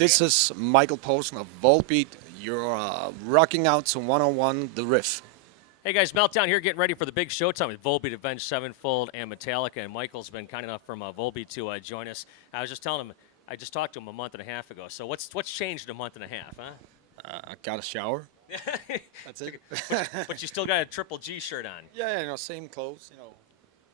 This is Michael Poulsen of Volbeat. You're rocking out to 101 The Riff. Hey guys, Meltdown here, getting ready for the big showtime with Volbeat, Avenged Sevenfold, and Metallica. And Michael's been kind enough from Volbeat to join us. I was just telling him, I just talked to him a month and a half ago. So what's changed in a month and a half, huh? I got a shower. That's it. But you still got a Triple G shirt on. Yeah, same clothes,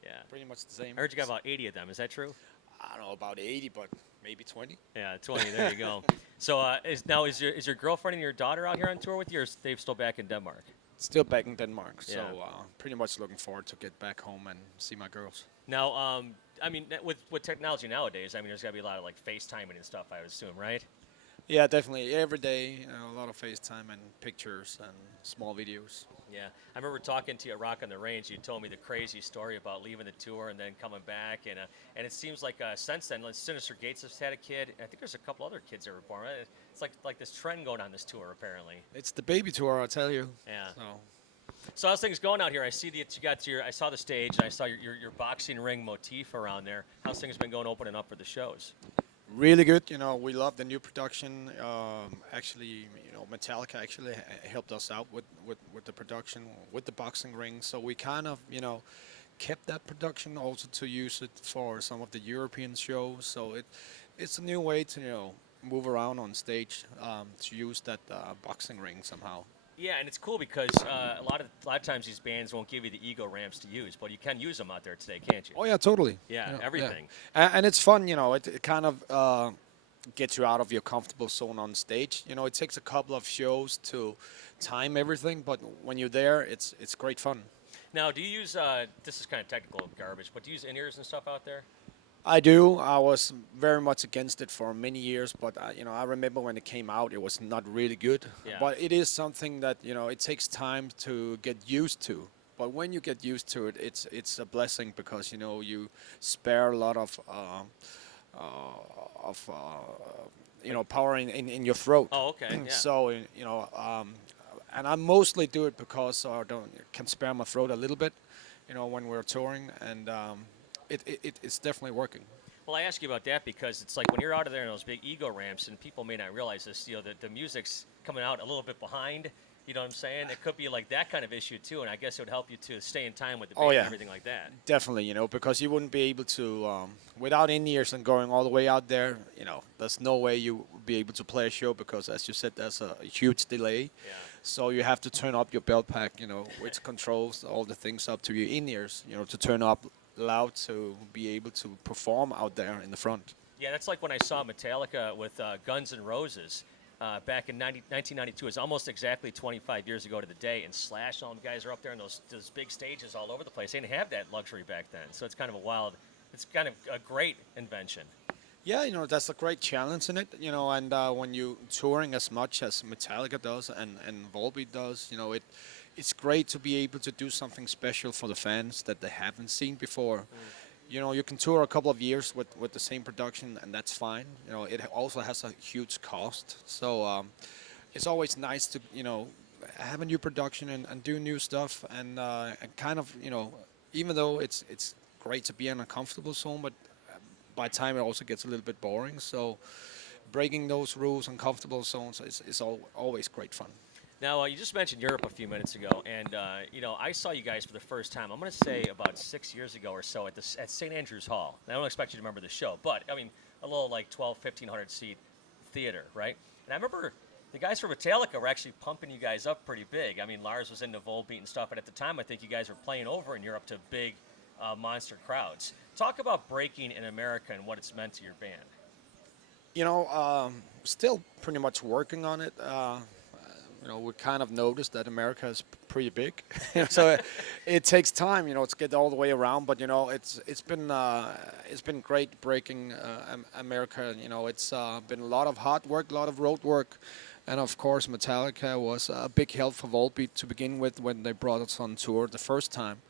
Yeah. pretty much the same. I heard you got about 80 of them. Is that true? I don't know, about 80, but maybe 20. Yeah, 20. There you go. So is your girlfriend and your daughter out here on tour with you, or is Dave still back in Denmark? Still back in Denmark, so Yeah. pretty much looking forward to get back home and see my girls. Now, I mean, with technology nowadays, I mean, there's got to be a lot of like FaceTiming and stuff, I would assume, right? Yeah, definitely. Every day, a lot of FaceTime and pictures and small videos. Yeah, I remember talking to you at Rock on the Range. You told me the crazy story about leaving the tour and then coming back, and it seems like since then, like Sinister Gates has had a kid. I think there's a couple other kids that were born. Right? It's like this trend going on this tour, apparently. It's the baby tour, I tell you. Yeah. So. So how's things going out here? I see that you got I saw the stage, and I saw your boxing ring motif around there. How's things been going opening up for the shows? Really good. We love the new production. Actually, Metallica actually helped us out with the production, with the boxing ring. So we kind of, kept that production also to use it for some of the European shows. So it's a new way to, move around on stage, to use that boxing ring somehow. Yeah, and it's cool because a lot of times these bands won't give you the ego ramps to use, but you can use them out there today, can't you? Oh yeah, totally. Yeah, Yeah, everything. yeah. And it's fun. It kind of gets you out of your comfortable zone on stage. It takes a couple of shows to time everything, but when you're there, it's great fun. Now, do you use this is kind of technical garbage, but do you use in-ears and stuff out there? I do. I was very much against it for many years, but I remember when it came out, it was not really good. Yeah. But it is something that it takes time to get used to. But when you get used to it, it's a blessing because you spare a lot of power in your throat. Oh, okay. Yeah. So and I mostly do it because I can spare my throat a little bit, when we're touring, and it's definitely working. Well, I ask you about that because it's like when you're out of there in those big ego ramps, and people may not realize this, that the music's coming out a little bit behind. You know what I'm saying? It could be like that kind of issue too, and I guess it would help you to stay in time with the band Oh, yeah. and everything like that. Definitely, because you wouldn't be able to, without in-ears and going all the way out there, there's no way you would be able to play a show because, as you said, there's a huge delay. Yeah. So you have to turn up your belt pack, which controls all the things up to your in-ears, to turn up loud to be able to perform out there in the front. Yeah, that's like when I saw Metallica with Guns N' Roses back in 1992. It's almost exactly 25 years ago to the day, and Slash and all them guys are up there in those big stages all over the place. They didn't have that luxury back then, so it's kind of it's kind of a great invention. Yeah, that's a great challenge in it, and when you touring as much as Metallica does and Volbeat does, it's great to be able to do something special for the fans that they haven't seen before. You can tour a couple of years with the same production, and that's fine. It also has a huge cost. So it's always nice to, have a new production and do new stuff and kind of, even though it's great to be in a comfortable zone, but by time it also gets a little bit boring. So breaking those rules and comfortable zones is always great fun. Now, you just mentioned Europe a few minutes ago, and I saw you guys for the first time. I'm going to say about 6 years ago or so at St. Andrews Hall. And I don't expect you to remember the show, but I mean a little like 1,500 seat theater, right? And I remember the guys from Metallica were actually pumping you guys up pretty big. I mean, Lars was into Volbeat and stuff, and at the time, I think you guys were playing over in Europe to big monster crowds. Talk about breaking in America and what it's meant to your band. Still pretty much working on it. We kind of noticed that America is pretty big, so it takes time, to get all the way around. But it's been great breaking America. It's been a lot of hard work, a lot of road work, and of course Metallica was a big help for Volbeat to begin with when they brought us on tour the first time.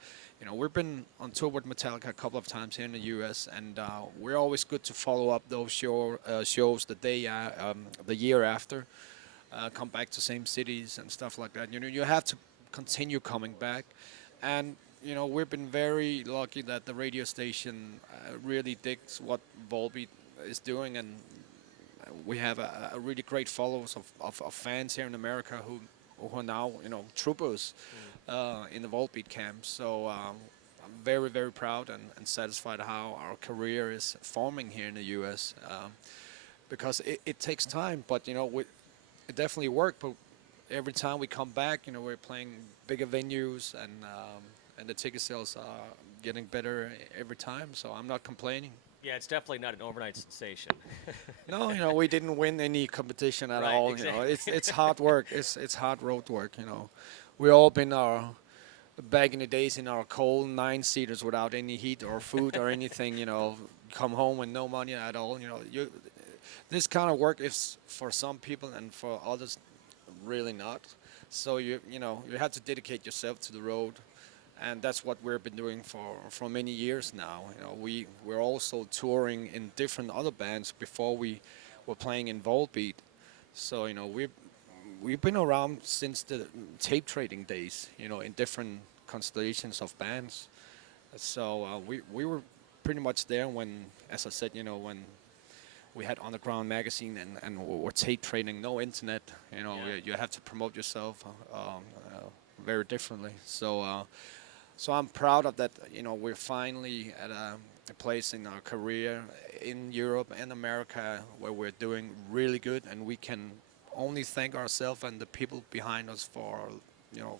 We've been on tour with Metallica a couple of times here in the U.S., and we're always good to follow up those shows the year after. Come back to same cities and stuff like that. You have to continue coming back, and we've been very lucky that the radio station really digs what Volbeat is doing, and we have a really great followers of fans here in America who are now troopers in the Volbeat camp. So I'm very very proud and satisfied how our career is forming here in the U.S. Because it takes time, but it definitely worked. But every time we come back, we're playing bigger venues and the ticket sales are getting better every time. So I'm not complaining. Yeah, it's definitely not an overnight sensation. No, we didn't win any competition at Right, all. exactly. It's hard work. It's hard road work. We all been our back in the days in our cold 9-seaters without any heat or food or anything. Come home with no money at all. This kind of work is for some people and for others really not. So you have to dedicate yourself to the road, and that's what we've been doing for many years now. We're also touring in different other bands before we were playing in Volbeat. So we've been around since the tape trading days. In different constellations of bands. So we were pretty much there when, as I said, when we had Underground magazine and we were tape trading, no internet. You have to promote yourself very differently. So I'm proud of that. We're finally at a place in our career in Europe and America where we're doing really good, and we can only thank ourselves and the people behind us for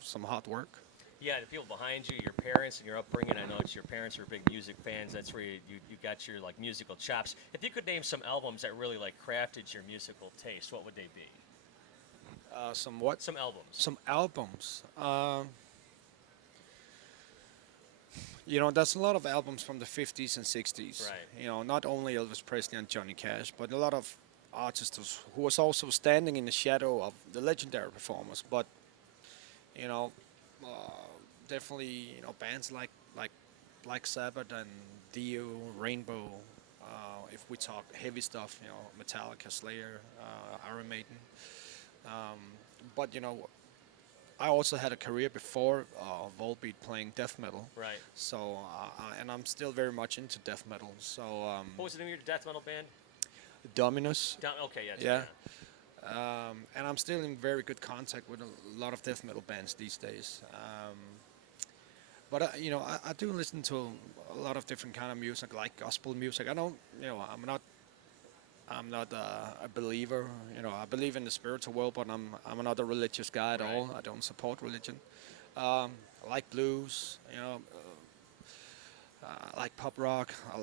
some hard work. Yeah, the people behind you, your parents and your upbringing. I know your parents are big music fans. That's where you got your musical chops. If you could name some albums that really crafted your musical taste, what would they be? Some what? Some albums. Some albums. There's a lot of albums from the 50s and 60s. Right. Not only Elvis Presley and Johnny Cash, but a lot of artists who was also standing in the shadow of the legendary performers. But you know, uh, definitely bands like Black Sabbath and Dio, Rainbow. If we talk heavy stuff, Metallica, Slayer, Iron Maiden. Um, but I also had a career before Volbeat playing death metal. Right. So and I'm still very much into death metal. So What was the name of your death metal band? Dominus. Okay, yeah. Yeah. And I'm still in very good contact with a lot of death metal bands these days. But I do listen to a lot of different kind of music, like gospel music. I don't, I'm not a believer. I believe in the spiritual world, but I'm not a religious guy at all. I don't support religion. I like blues. I like pop rock. I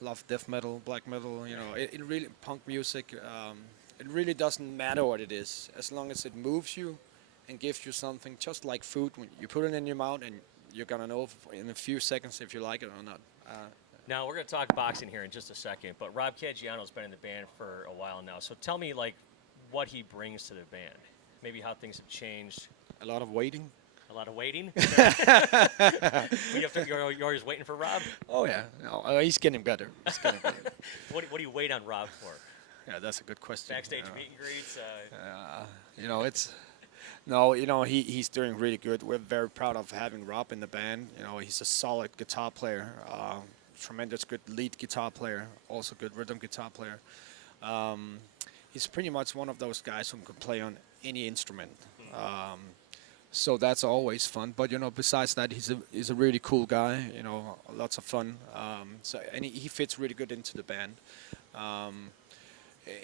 love death metal, black metal. It really punk music. It really doesn't matter what it is, as long as it moves you and gives you something. Just like food, when you put it in your mouth, and you're gonna know in a few seconds if you like it or not. Now we're going to talk boxing here in just a second, but Rob Caggiano's been in the band for a while now. So tell me, what he brings to the band. Maybe how things have changed. A lot of waiting. A lot of waiting. You're always waiting for Rob. Oh yeah, no, he's getting better. He's getting better. What do you wait on Rob for? Yeah, that's a good question. Backstage meet and greets. It's no, he's doing really good. We're very proud of having Rob in the band. He's a solid guitar player, tremendous good lead guitar player, also good rhythm guitar player. He's pretty much one of those guys who can play on any instrument. So that's always fun. But besides that, he's a really cool guy. Lots of fun. And he fits really good into the band.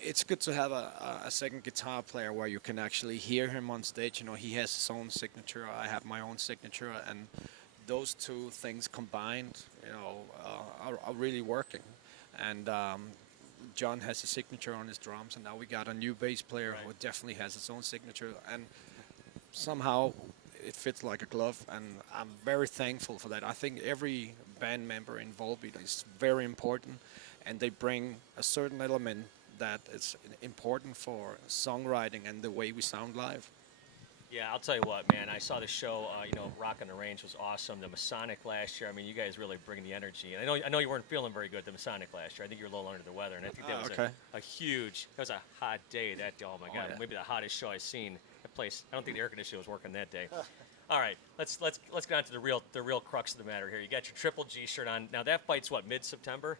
It's good to have a second guitar player where you can actually hear him on stage. He has his own signature. I have my own signature, and those two things combined, are really working. And John has a signature on his drums, and now we got a new bass player who definitely has his own signature. And somehow it fits like a glove, and I'm very thankful for that. I think every band member in Volbeat is very important, and they bring a certain element that is important for songwriting and the way we sound live. Yeah, I'll tell you what, man. I saw the show. Rock on the Range was awesome. The Masonic last year. I mean, you guys really bring the energy. And I know you weren't feeling very good. The Masonic last year. I think you were a little under the weather. And I think that was a huge. That was a hot day. That day. Oh my God, maybe the hottest show I've seen. That place. I don't think the air conditioner was working that day. All right, let's get on to the real crux of the matter here. You got your Triple G shirt on. Now that fight's what, mid-September?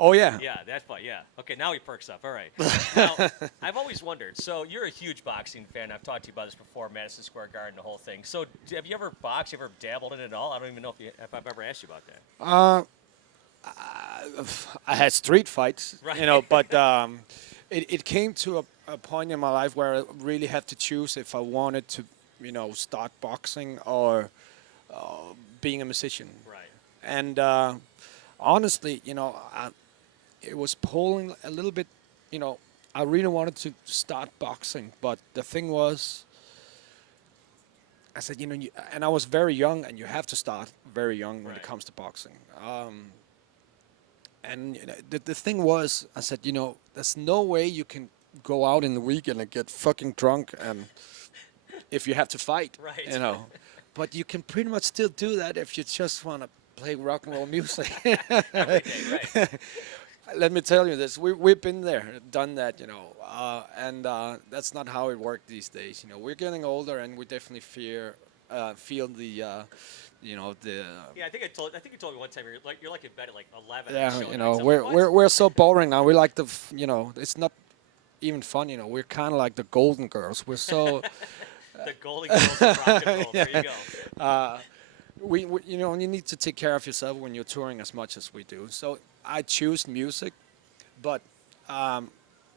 Oh yeah. Yeah, that fight. Yeah. Okay, now he perks up. All right. Now, I've always wondered. So you're a huge boxing fan. I've talked to you about this before, Madison Square Garden, the whole thing. So have you ever boxed? You ever dabbled in it at all? I don't even know if I've ever asked you about that. I had street fights, Right. but it came to a point in my life where I really had to choose if I wanted to, start boxing or being a musician. Right. And honestly, it was pulling a little bit, you know, I really wanted to start boxing, but the thing was, I said, and I was very young, and you have to start very young when it Right. comes to boxing. And the thing was, I said, there's no way you can go out in the weekend and get fucking drunk, and if you have to fight, Right. But you can pretty much still do that if you just want to play rock and roll music. Every day. Right. Let me tell you this: we've been there, done that, and that's not how it works these days. We're getting older, and we definitely feel the, the. Yeah, I think you told me one time you're like in bed at like 11. Yeah, or so, like, we're what? we're so boring now. We like it's not even fun. We're kind of like the Golden Girls. We're so. The Golden Girls of rock and roll. There you go. We you need to take care of yourself when you're touring as much as we do. So I choose music, but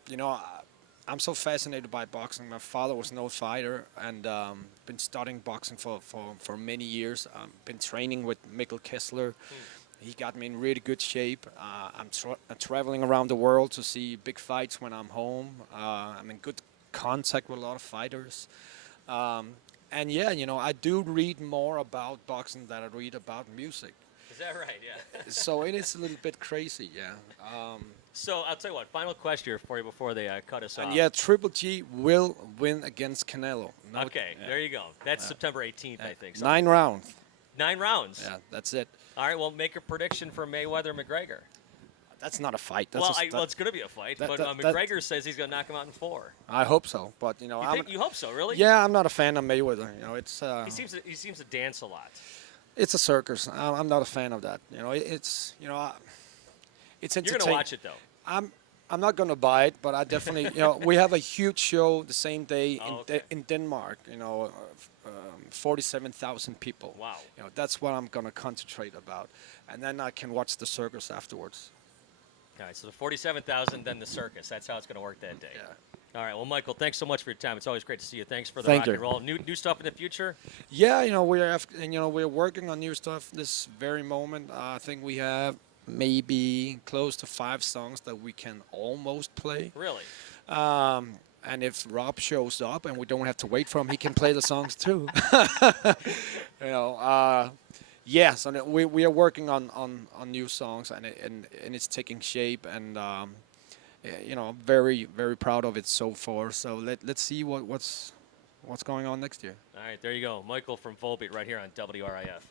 you know I- I'm so fascinated by boxing. My father was no fighter, and been studying boxing for many years. Been training with Mikkel Kessler. He got me in really good shape. I'm traveling around the world to see big fights when I'm home. I'm in good contact with a lot of fighters. Um, and yeah, I do read more about boxing than I read about music. Is that right? Yeah. So it is a little bit crazy, yeah. So I'll tell you what. Final question here for you before they cut us And off. yeah, Triple G will win against Canelo. No, Okay, yeah. there you go. That's September 18th, I think. So 9 rounds. 9 rounds. Yeah, that's it. All right. Well, make a prediction for Mayweather McGregor. That's not a fight. That's Well, just, well, it's going to be a fight, that- but that- McGregor says he's going to knock him out in 4. I hope so, but You hope so, really? yeah, I'm not a fan of Mayweather. It's He seems to dance a lot. it's a circus. I'm not a fan of that. It's it's You're going to entertaining. watch it though. I'm not gonna buy it, but I definitely, we have a huge show the same day Oh, okay. in Denmark. 47,000 people. Wow. That's what I'm gonna concentrate about, and then I can watch the circus afterwards. All right. So the 47,000, then the circus. That's how it's going to work that day. Yeah. All right. Well, Michael, thanks so much for your time. It's always great to see you. Thanks for the Thank rock you. and roll. New stuff in the future. Yeah, we're working on new stuff this very moment. I think we have maybe close to 5 songs that we can almost play. Really? And if Rob shows up and we don't have to wait for him, he can play the songs too. Yeah, so we are working on new songs, and it's taking shape, and I'm very very proud of it so far. So let's see what's going on next year. All right. There you go. Michael from Volbeat right here on WRIF.